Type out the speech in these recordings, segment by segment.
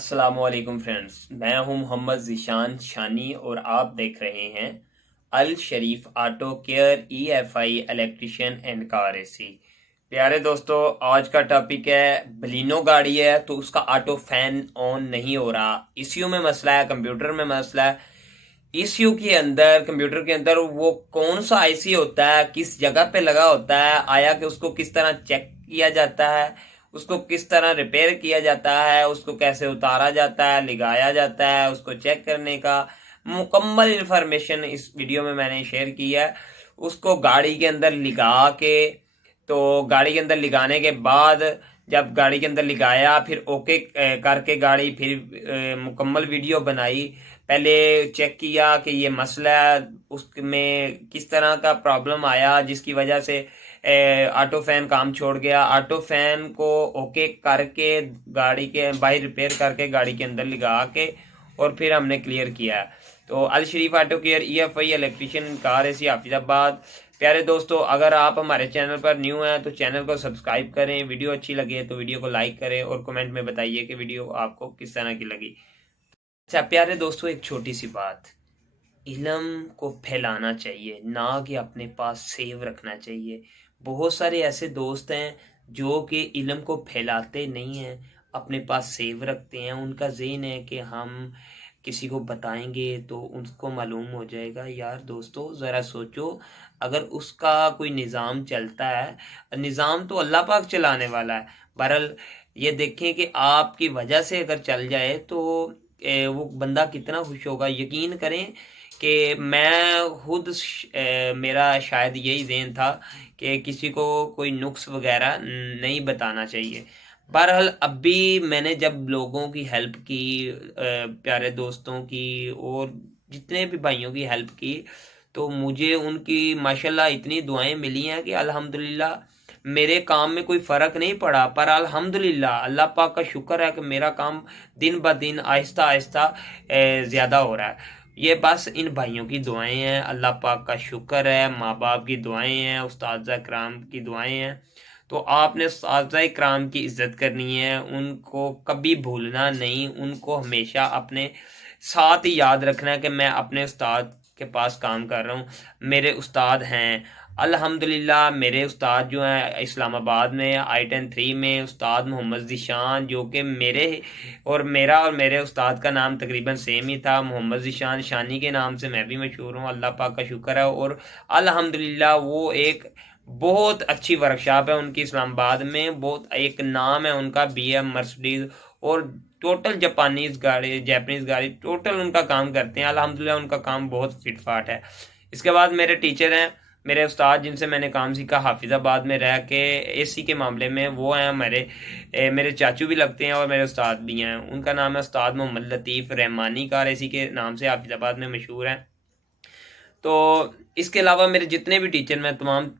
अस्सलामुअलैकुम फ्रेंड्स, मैं हूं मोहम्मद ज़ीशान शानी और आप देख रहे हैं Al Sharif auto care EFI electrician and car AC. प्यारे दोस्तों, आज का टॉपिक है बलिनो गाड़ी है तो उसका ऑटो फैन ऑन नहीं हो रहा। इश्यू में मसला है, कंप्यूटर में मसला है। इश्यू के अंदर कंप्यूटर के अंदर वो कौन सा आईसी होता है, किस जगह पे लगा होता है, आया कि उसको किस तरह चेक किया जाता है, उसको किस तरह रिपेयर किया जाता है, उसको कैसे उतारा जाता है, लगाया जाता है, उसको चेक करने का मुकम्मल इंफॉर्मेशन इस वीडियो में मैंने शेयर की है। उसको गाड़ी के अंदर लिगा के, तो गाड़ी के अंदर लिगाने के बाद जब गाड़ी के अंदर लिगाया फिर ओके करके गाड़ी फिर मुकम्मल वीडियो बनाई। पहले चेक किया कि ये मसला उसमें किस तरह का प्रॉब्लम आया जिसकी वजह से ऑटो फैन काम छोड़ गया। ऑटो फैन को ओके करके गाड़ी के बाहर रिपेयर करके गाड़ी के अंदर लगा के और फिर हमने क्लियर किया। तो Al Sharif auto care EFI electrician car AC Hafizabad. प्यारे दोस्तों, अगर आप हमारे चैनल पर न्यू हैं तो चैनल को सब्सक्राइब करें, वीडियो अच्छी लगे तो वीडियो को लाइक करें और कमेंट में बताइए कि वीडियो आपको किस तरह की लगी। अच्छा प्यारे दोस्तों, एक छोटी सी बात, इल्म को फैलाना चाहिए, ना कि अपने पास सेव रखना चाहिए। बहुत सारे ऐसे दोस्त हैं जो कि इल्म को फैलाते नहीं हैं, अपने पास सेव रखते हैं। उनका ज़हन है कि हम किसी को बताएंगे तो उसको मालूम हो जाएगा। यार दोस्तों, ज़रा सोचो, अगर उसका कोई निज़ाम चलता है, निज़ाम तो अल्लाह पाक चलाने वाला है। बहरहाल ये देखें कि आपकी वजह से अगर चल जाए तो वो बंदा कितना खुश होगा। यकीन करें कि मैं खुद मेरा शायद यही ज़हन था कि किसी को कोई नुक्स वगैरह नहीं बताना चाहिए। बहरहाल अभी मैंने जब लोगों की हेल्प की, प्यारे दोस्तों की और जितने भी भाइयों की हेल्प की, तो मुझे उनकी माशाल्लाह इतनी दुआएं मिली हैं कि अल्हम्दुलिल्लाह मेरे काम में कोई फ़र्क नहीं पड़ा। पर अल्हम्दुलिल्लाह अल्लाह पाक का शुक्र है कि मेरा काम दिन ब दिन आहिस्ता आहिस्ता ज़्यादा हो रहा है। ये बस इन भाइयों की दुआएं हैं, अल्लाह पाक का शुक्र है, माँ बाप की दुआएं हैं, उस्ताद कराम की दुआएं हैं। तो आपने उस्ताद कराम की इज़्ज़त करनी है, उनको कभी भूलना नहीं, उनको हमेशा अपने साथ ही याद रखना है कि मैं अपने उस्ताद के पास काम कर रहा हूँ। मेरे उस्ताद हैं अल्हम्दुलिल्लाह। मेरे उस्ताद जो हैं इस्लामाबाद में I-10-3 में उस्ताद मोहम्मद ज़ीशान, जो कि मेरे और मेरे उस्ताद का नाम तकरीबन सेम ही था, मोहम्मद ज़ीशान शानी के नाम से मैं भी मशहूर हूँ। अल्लाह पाक का शुक्र है और अल्हम्दुलिल्लाह वो एक बहुत अच्छी वर्कशॉप है उनकी इस्लामाबाद में। बहुत एक नाम है उनका BM मर्सिडीज, और टोटल जापानीज गाड़ी टोटल उनका काम करते हैं। अल्हम्दुलिल्लाह उनका काम बहुत फिटफाट है। इसके बाद मेरे टीचर हैं, मेरे उस्ताद जिनसे मैंने काम सीखा हाफिज़ाबाद में रह के एसी के मामले में, वो हैं मेरे चाचू भी लगते हैं और मेरे उस्ताद भी हैं। उनका नाम है उस्ताद मोहम्मद लतीफ़ रहमानी कार एसी के नाम से हाफिज़ाबाद में मशहूर हैं। तो इसके अलावा मेरे जितने भी टीचर, मैं तमाम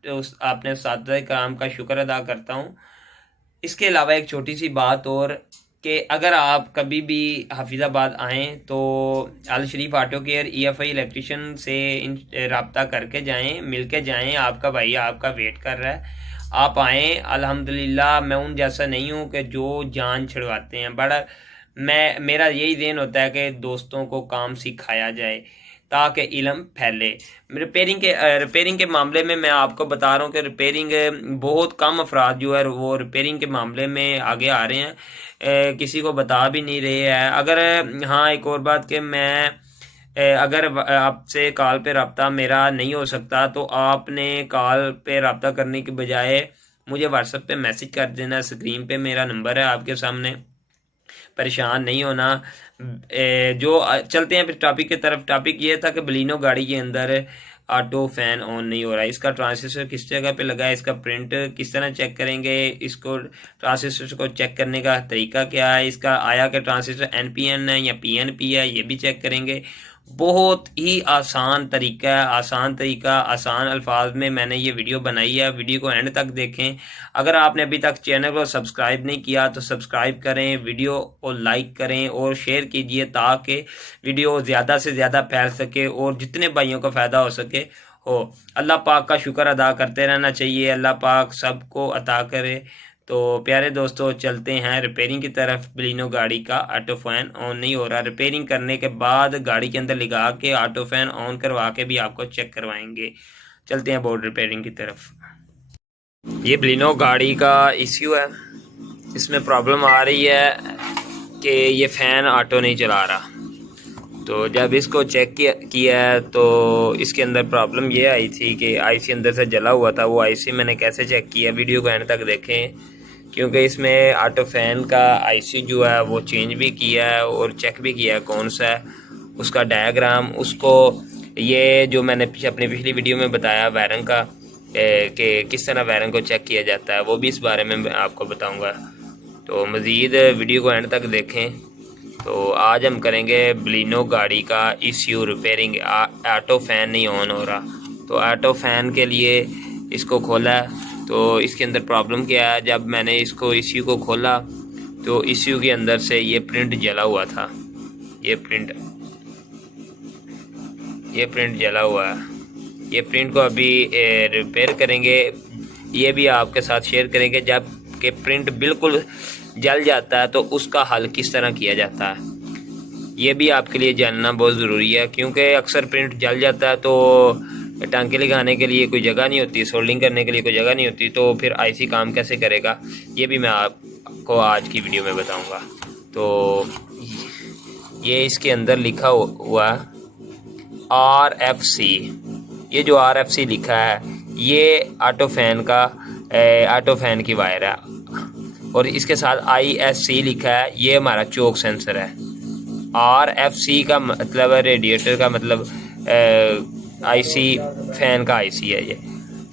अपने उस्ताद कराम का शुक्र अदा करता हूँ। इसके अलावा एक छोटी सी बात और, कि अगर आप कभी भी हाफिज़ाबाद आएँ तो Al Sharif auto care EFI electrician से रब्ता करके जाएं, मिल के जाएँ। आपका भाई आपका वेट कर रहा है, आप आएँ। अल्हम्दुलिल्लाह मैं उन जैसा नहीं हूँ कि जो जान छिड़वाते हैं। मेरा यही ज़हन होता है कि दोस्तों को काम सिखाया जाए ताकि इल्म फैले। रिपेयरिंग के मामले में मैं आपको बता रहा हूँ कि रिपेयरिंग बहुत कम अफराद जो है वो रिपेयरिंग के मामले में आगे आ रहे हैं, किसी को बता भी नहीं रहे हैं। अगर हाँ, एक और बात कि मैं अगर आपसे कॉल पे रब्ता मेरा नहीं हो सकता तो आपने कॉल पे रब्ता करने के बजाय मुझे व्हाट्सएप पे मैसेज कर देना। स्क्रीन पे मेरा नंबर है आपके सामने, परेशान नहीं होना। जो चलते हैं फिर टॉपिक की तरफ। टॉपिक ये था कि बलिनो गाड़ी के अंदर ऑटो फैन ऑन नहीं हो रहा है। इसका ट्रांजिस्टर किस जगह पे लगा है, इसका प्रिंट किस तरह चेक करेंगे, इसको ट्रांजिस्टर को चेक करने का तरीका क्या है, इसका आया कि ट्रांजिस्टर NPN है या PNP है, ये भी चेक करेंगे। बहुत ही आसान तरीका है, आसान अल्फाज में मैंने ये वीडियो बनाई है। वीडियो को एंड तक देखें। अगर आपने अभी तक चैनल को सब्सक्राइब नहीं किया तो सब्सक्राइब करें, वीडियो को लाइक करें और शेयर कीजिए ताकि वीडियो ज़्यादा से ज़्यादा फैल सके और जितने भाइयों को फ़ायदा हो सके हो। अल्लाह पाक का शुक्र अदा करते रहना चाहिए, अल्लाह पाक सबको अता करे। तो प्यारे दोस्तों चलते हैं रिपेयरिंग की तरफ। बलिनो गाड़ी का ऑटो फैन ऑन नहीं हो रहा। रिपेयरिंग करने के बाद गाड़ी के अंदर लगा के ऑटो फैन ऑन करवा के भी आपको चेक करवाएंगे। चलते हैं बोर्ड रिपेयरिंग की तरफ। ये बलिनो गाड़ी का इश्यू है, इसमें प्रॉब्लम आ रही है कि ये फ़ैन ऑटो नहीं चला रहा। तो जब इसको चेक किया तो इसके अंदर प्रॉब्लम ये आई थी कि आईसी अंदर से जला हुआ था। वो आईसी मैंने कैसे चेक किया, वीडियो को एंड तक देखें, क्योंकि इसमें ऑटो फैन का आईसी जो है वो चेंज भी किया है और चेक भी किया है कौन सा है, उसका डायग्राम, उसको ये जो मैंने अपनी पिछली वीडियो में बताया वायरिंग का कि किस तरह वायरिंग को चेक किया जाता है, वो भी इस बारे में मैं आपको बताऊँगा। तो मज़ीद वीडियो को एंड तक देखें। तो आज हम करेंगे बलिनो गाड़ी का इश्यू रिपेयरिंग। ऑटो फैन नहीं ऑन हो रहा, तो ऑटो फैन के लिए इसको खोला तो इसके अंदर प्रॉब्लम क्या है। जब मैंने इसको इश्यू को खोला तो इश्यू के अंदर से ये प्रिंट जला हुआ था। ये प्रिंट जला हुआ है। ये प्रिंट को अभी रिपेयर करेंगे, ये भी आपके साथ शेयर करेंगे। जब कि प्रिंट बिल्कुल जल जाता है तो उसका हल किस तरह किया जाता है, ये भी आपके लिए जानना बहुत ज़रूरी है, क्योंकि अक्सर प्रिंट जल जाता है तो टांके लगाने के लिए कोई जगह नहीं होती, सोल्डिंग करने के लिए कोई जगह नहीं होती, तो फिर आईसी काम कैसे करेगा, ये भी मैं आपको आज की वीडियो में बताऊंगा। तो ये इसके अंदर लिखा हुआ RFC, ये जो RFC लिखा है ये ऑटो फैन की वायर है, और इसके साथ ISC लिखा है, ये हमारा चोक सेंसर है। RFC का मतलब है रेडिएटर का मतलब, IC फैन का IC है, ये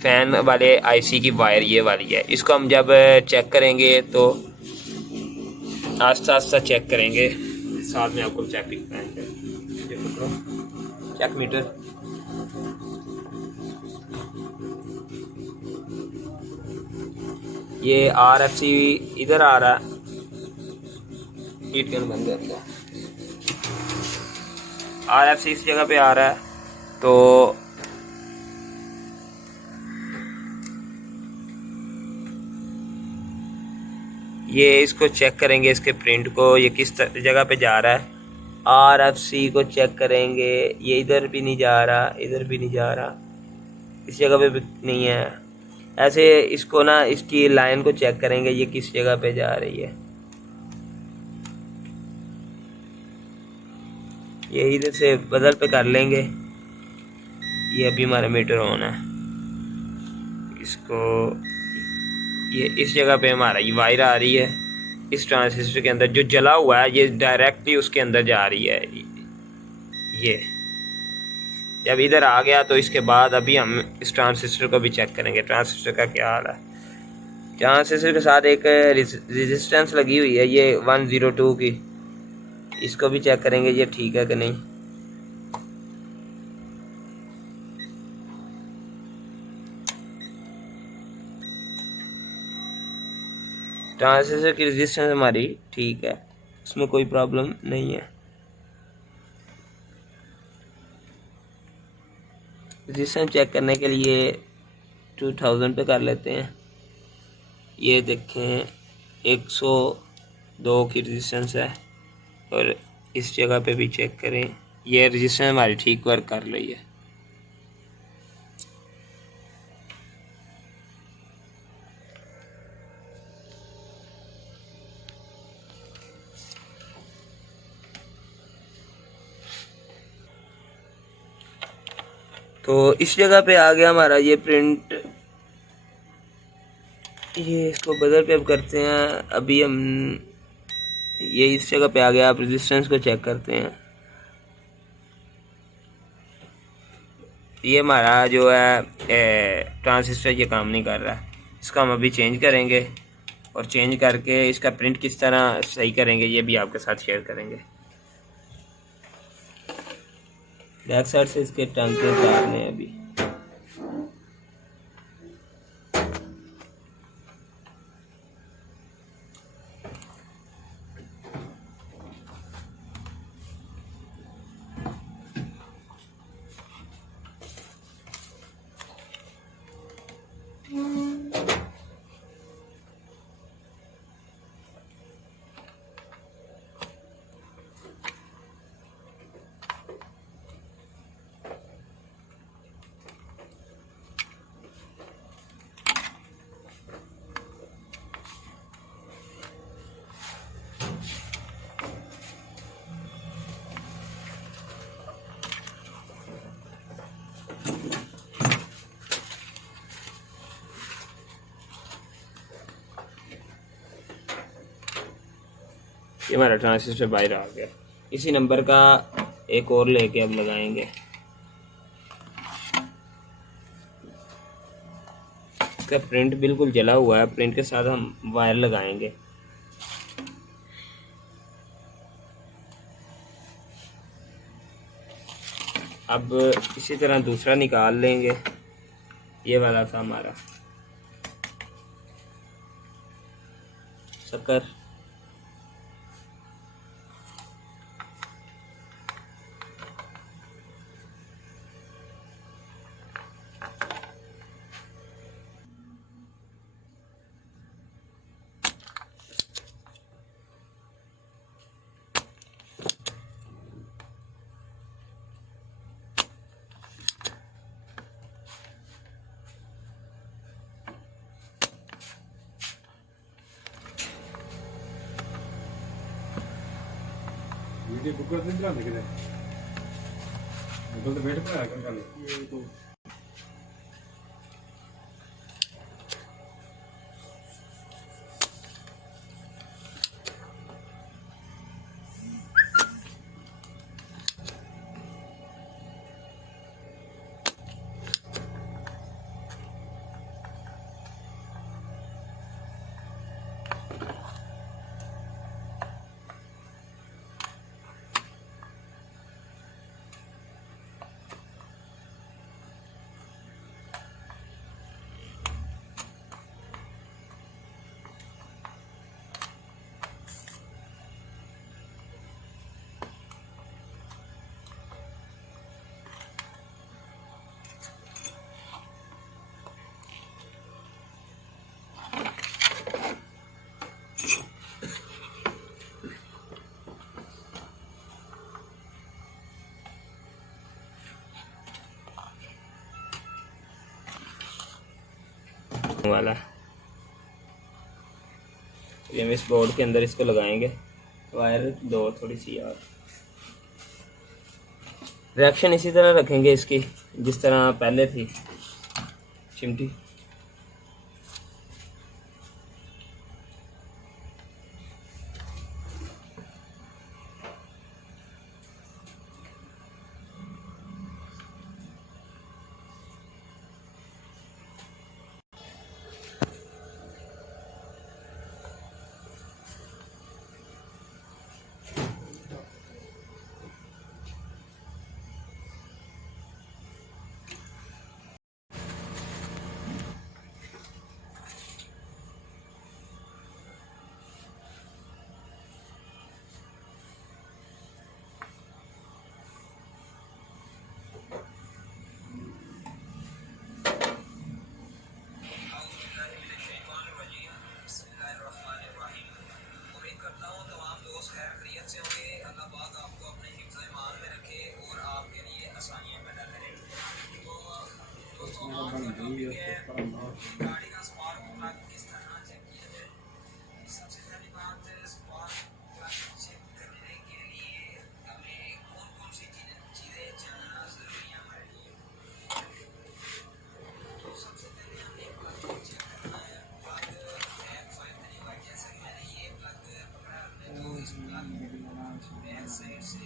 फैन वाले IC की वायर ये वाली है। इसको हम जब चेक करेंगे तो आस्ता आस्ता चेक करेंगे, साथ में आपको चेक दिखाएंगे। चेक मीटर, ये RFC इधर आ रहा है, हीट गन बंद करता है, RFC इस जगह पे आ रहा है। तो ये इसको चेक करेंगे, इसके प्रिंट को, ये किस जगह पे जा रहा है। RFC को चेक करेंगे, ये इधर भी नहीं जा रहा, इधर भी नहीं जा रहा, इस जगह पे भी नहीं है। ऐसे इसको ना, इसकी लाइन को चेक करेंगे, ये किस जगह पे जा रही है। ये इधर से बदल पे कर लेंगे। ये अभी हमारा मीटर ऑन है, इसको ये इस जगह पे हमारा ये वायर आ रही है, इस ट्रांजिस्टर के अंदर जो जला हुआ है ये डायरेक्टली उसके अंदर जा रही है। ये जब इधर आ गया तो इसके बाद अभी हम इस ट्रांजिस्टर को भी चेक करेंगे, ट्रांजिस्टर का क्या हाल है। ट्रांजिस्टर के साथ एक रेजिस्टेंस लगी हुई है, ये 102 की, इसको भी चेक करेंगे ये ठीक है कि नहीं। ट्रांजिस्टर की रेजिस्टेंस हमारी ठीक है, उसमें कोई प्रॉब्लम नहीं है। रेजिस्टेंस चेक करने के लिए 2000 पे कर लेते हैं। ये देखें 102 की रेजिस्टेंस है, और इस जगह पे भी चेक करें, ये रेजिस्टेंस हमारी ठीक वर्क कर रही है। तो इस जगह पे आ गया हमारा ये प्रिंट। ये इसको बदल पे अब करते हैं। अभी हम ये इस जगह पे आ गया, आप रेजिस्टेंस को चेक करते हैं। ये हमारा जो है ट्रांजिस्टर ये काम नहीं कर रहा, इसका हम अभी चेंज करेंगे, और चेंज करके इसका प्रिंट किस तरह सही करेंगे ये भी आपके साथ शेयर करेंगे। बैक साइड से इसके टांके उतारने हैं अभी। ये हमारा ट्रांजिस्टर बाहर आ गया। इसी नंबर का एक और लेके अब लगाएंगे। इसका प्रिंट बिल्कुल जला हुआ है, प्रिंट के साथ हम वायर लगाएंगे। अब इसी तरह दूसरा निकाल लेंगे। ये वाला था हमारा शक्कर। वीडियो बुक कर दिन दिखे थे तो वेट पर आकर कर ये तो वाला ये हम इस बोर्ड के अंदर इसको लगाएंगे। वायर दो थोड़ी सी और रिएक्शन इसी तरह रखेंगे इसकी जिस तरह पहले थी चिमटी। गाड़ी का स्पार्क प्लग किस तरह चेक किया जाए। सबसे पहली बात स्पार्क प्लग चेक करने के लिए हमें कौन कौन सी चीज़ें जानना जरूरी है हमारे लिए। तो सबसे पहले हमें प्लग चेक करना है। प्लग बैक साइड नहीं हुआ, जैसे कि मैंने ये प्लग पकड़ा हमने तो इस प्लग बैक साइड से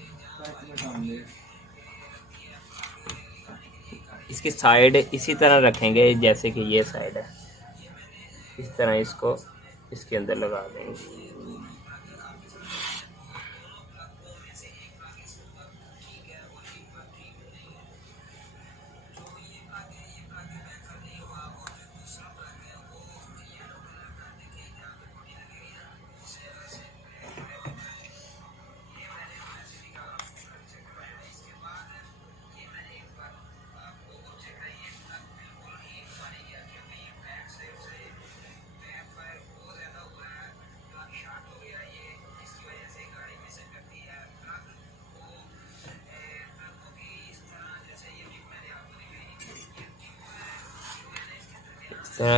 इसकी साइड इसी तरह रखेंगे जैसे कि ये साइड है, इस तरह इसको इसके अंदर लगा देंगे।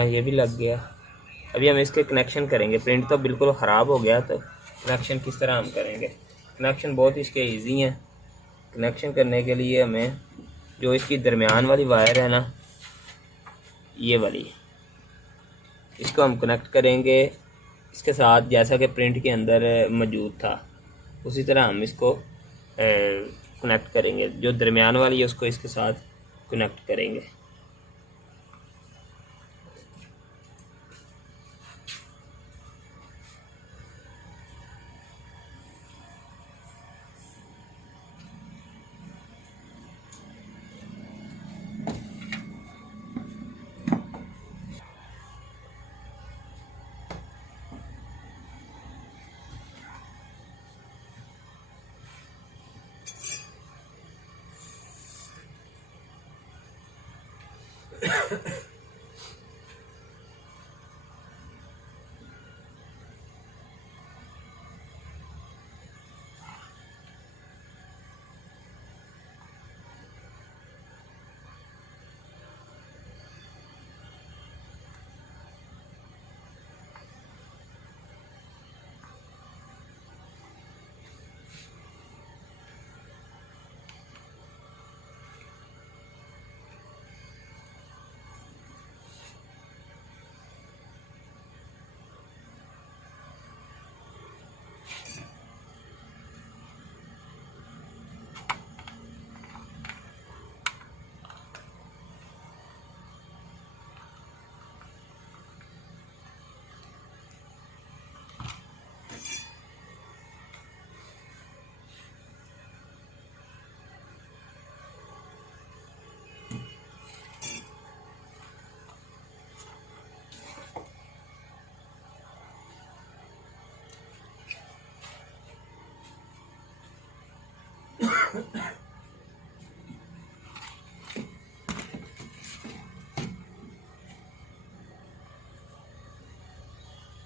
ये भी लग गया। अभी हम इसके कनेक्शन करेंगे। प्रिंट तो बिल्कुल ख़राब हो गया, तो कनेक्शन किस तरह हम करेंगे। कनेक्शन बहुत इसके इजी हैं। कनेक्शन करने के लिए हमें जो इसकी दरमियान वाली वायर है ना, ये वाली, इसको हम कनेक्ट करेंगे इसके साथ जैसा कि प्रिंट के अंदर मौजूद था उसी तरह हम इसको कनेक्ट करेंगे। जो दरमियान वाली है उसको इसके साथ कनेक्ट करेंगे।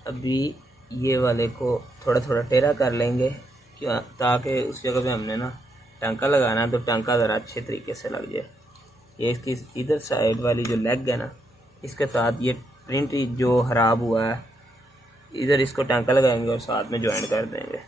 अभी ये वाले को थोड़ा थोड़ा टेढ़ा कर लेंगे, क्यों, ताकि उस जगह पे हमने ना टांका लगाना है तो टांका ज़रा अच्छे तरीके से लग जाए। ये इसकी इधर साइड वाली जो लेग है ना, इसके साथ ये प्रिंट जो ख़राब हुआ है इधर इसको टांका लगाएंगे और साथ में ज्वाइन कर देंगे।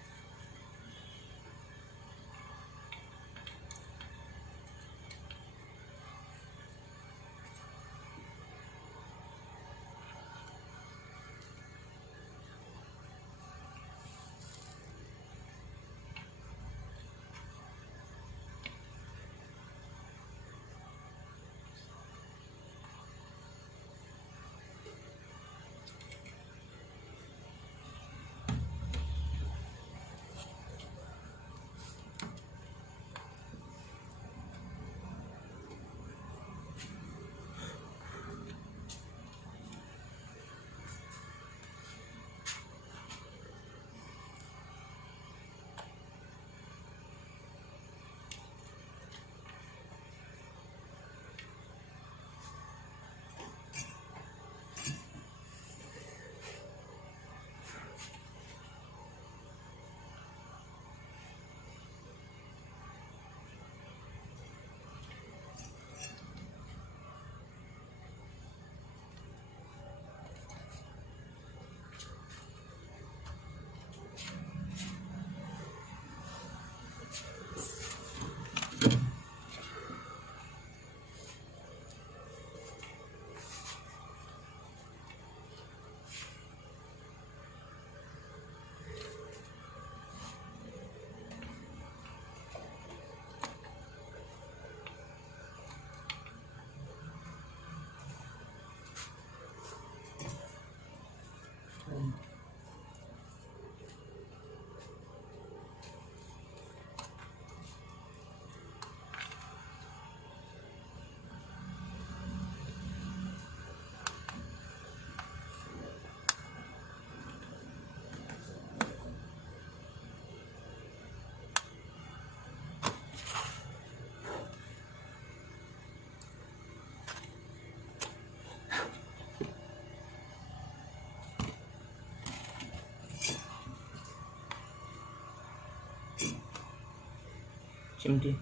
चिमटी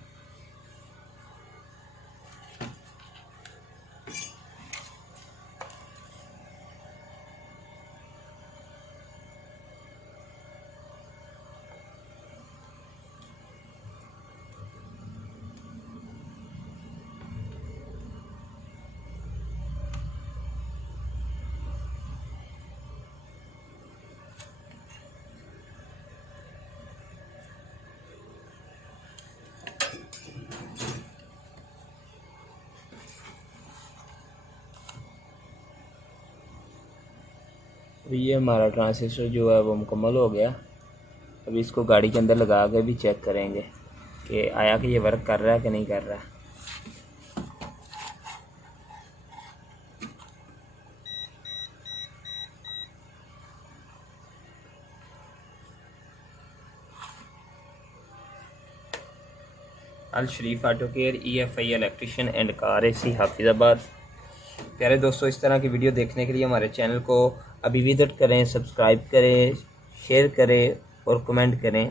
अभी ये हमारा ट्रांजिस्टर जो है वो मुकम्मल हो गया। अभी इसको गाड़ी के अंदर लगा के भी चेक करेंगे कि आया कि ये वर्क कर रहा है कि नहीं कर रहा है। Al Sharif auto care EFI electrician and car AC Hafizabad. प्यारे दोस्तों, इस तरह की वीडियो देखने के लिए हमारे चैनल को अभी विजिट करें, सब्सक्राइब करें, शेयर करें और कमेंट करें।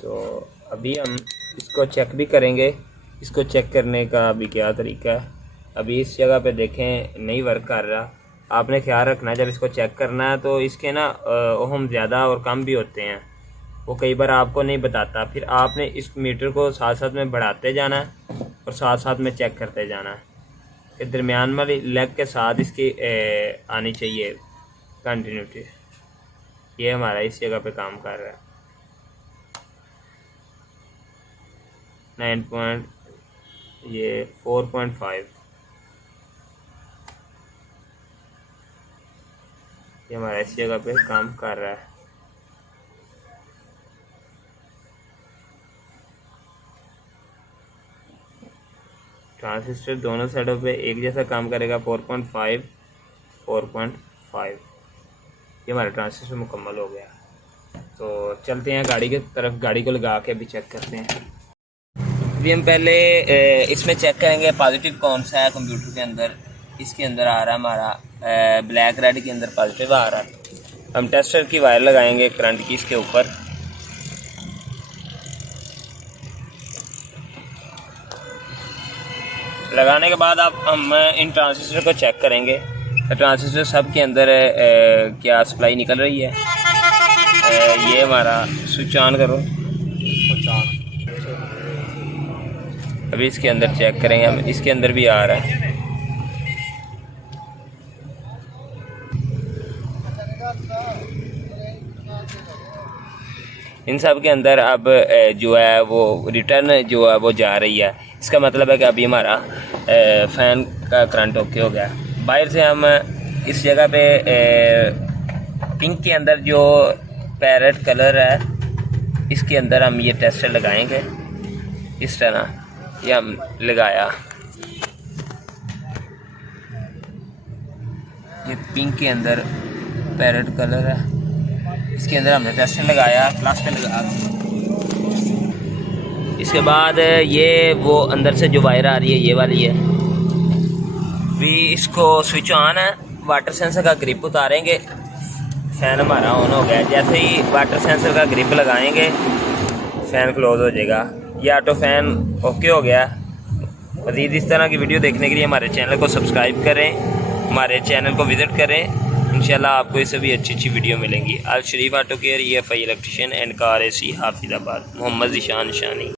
तो अभी हम इसको चेक भी करेंगे। इसको चेक करने का अभी क्या तरीका है। अभी इस जगह पे देखें नहीं वर्क कर रहा। आपने ख्याल रखना है जब इसको चेक करना है तो इसके ना ओहम ज़्यादा और कम भी होते हैं, वो कई बार आपको नहीं बताता। फिर आपने इस मीटर को साथ साथ में बढ़ाते जाना है और साथ साथ में चेक करते जाना है। फिर दरमियान वाली लेग के साथ इसकी आनी चाहिए कंटिन्यूटी। ये हमारा इस जगह पे काम कर रहा है। 4.5 ये हमारा इस जगह पे काम कर रहा है। ट्रांजिस्टर दोनों साइडों पे एक जैसा काम करेगा। 4.5 ये हमारा ट्रांजिस्टर मुकम्मल हो गया। तो चलते हैं गाड़ी की तरफ, गाड़ी को लगा के भी चेक करते हैं। अभी हम पहले इसमें चेक करेंगे पॉजिटिव कौन सा है कंप्यूटर के अंदर। इसके अंदर आ रहा है हमारा ब्लैक रेड के अंदर पॉजिटिव आ रहा है। हम टेस्टर की वायर लगाएंगे करंट की इसके ऊपर। लगाने के बाद अब हम इन ट्रांजिस्टर को चेक करेंगे। तो ट्रांजिस्टर सब के अंदर क्या सप्लाई निकल रही है। ये हमारा स्विच ऑन करो। अभी इसके अंदर चेक करेंगे हम। इसके अंदर भी आ रहा है। इन सब के अंदर अब जो है वो रिटर्न जो है वो जा रही है। इसका मतलब है कि अभी हमारा फैन का करंट ओके हो गया। बाहर से हम इस जगह पे पिंक के अंदर जो पैरेट कलर है इसके अंदर हम ये टेस्टर लगाएंगे। इस तरह ये हम लगाया। ये पिंक के अंदर पैरेट कलर है, इसके अंदर हमने टेस्टर लगाया, प्लास्टर लगा। इसके बाद ये वो अंदर से जो वायर आ रही है ये वाली है। भी इसको स्विच ऑन है। वाटर सेंसर का ग्रिप उतारेंगे। फैन हमारा ऑन हो गया। जैसे ही वाटर सेंसर का ग्रिप लगाएंगे फैन क्लोज हो जाएगा। ये ऑटो फैन ओके हो गया। मज़ीद इस तरह की वीडियो देखने के लिए हमारे चैनल को सब्सक्राइब करें, हमारे चैनल को विज़िट करें। इंशाल्लाह आपको इससे भी अच्छी अच्छी वीडियो मिलेंगी। Al Sharif auto care EFI electrician and car AC Hafizabad. Mohammad Zeeshan Shani.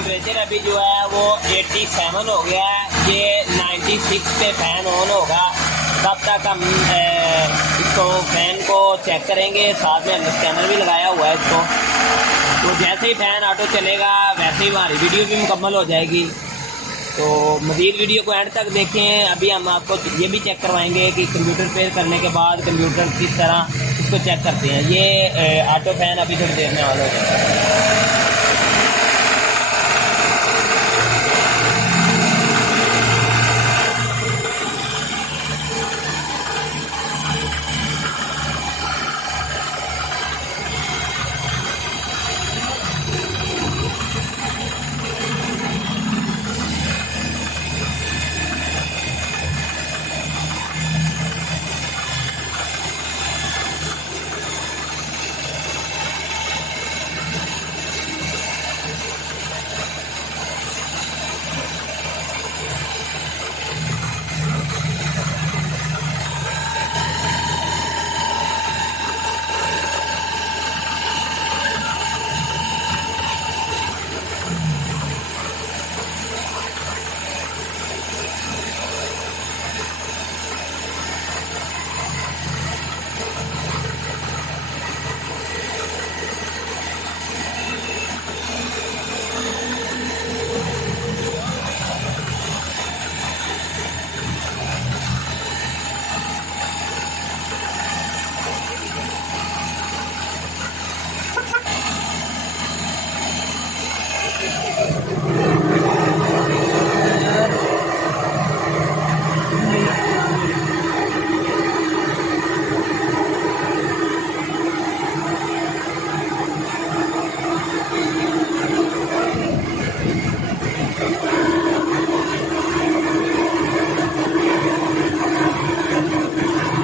Temperature अभी जो है वो 87 हो गया है। ये 96 पे फैन ऑन होगा, तब तक हम इसको फैन को चेक करेंगे। साथ में हमने स्कैनर भी लगाया हुआ है इसको। तो जैसे ही फैन ऑटो चलेगा वैसे ही हमारी वीडियो भी मुकम्मल हो जाएगी। तो मज़ीद वीडियो को एंड तक देखें। अभी हम आपको ये भी चेक करवाएंगे कि कंप्यूटर पेयर करने के बाद कंप्यूटर किस तरह इसको चेक करते हैं। ये ऑटो फैन अभी थोड़ी देर में ऑन हो जाएगा।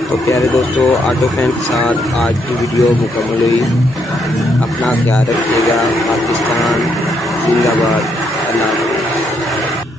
तो प्यारे दोस्तों, ऑटो फैन के साथ आज की वीडियो मुकम्मल हुई। अपना ख्याल रखिएगा। पाकिस्तान जिंदाबाद। अल्लाह हाफ़िज़।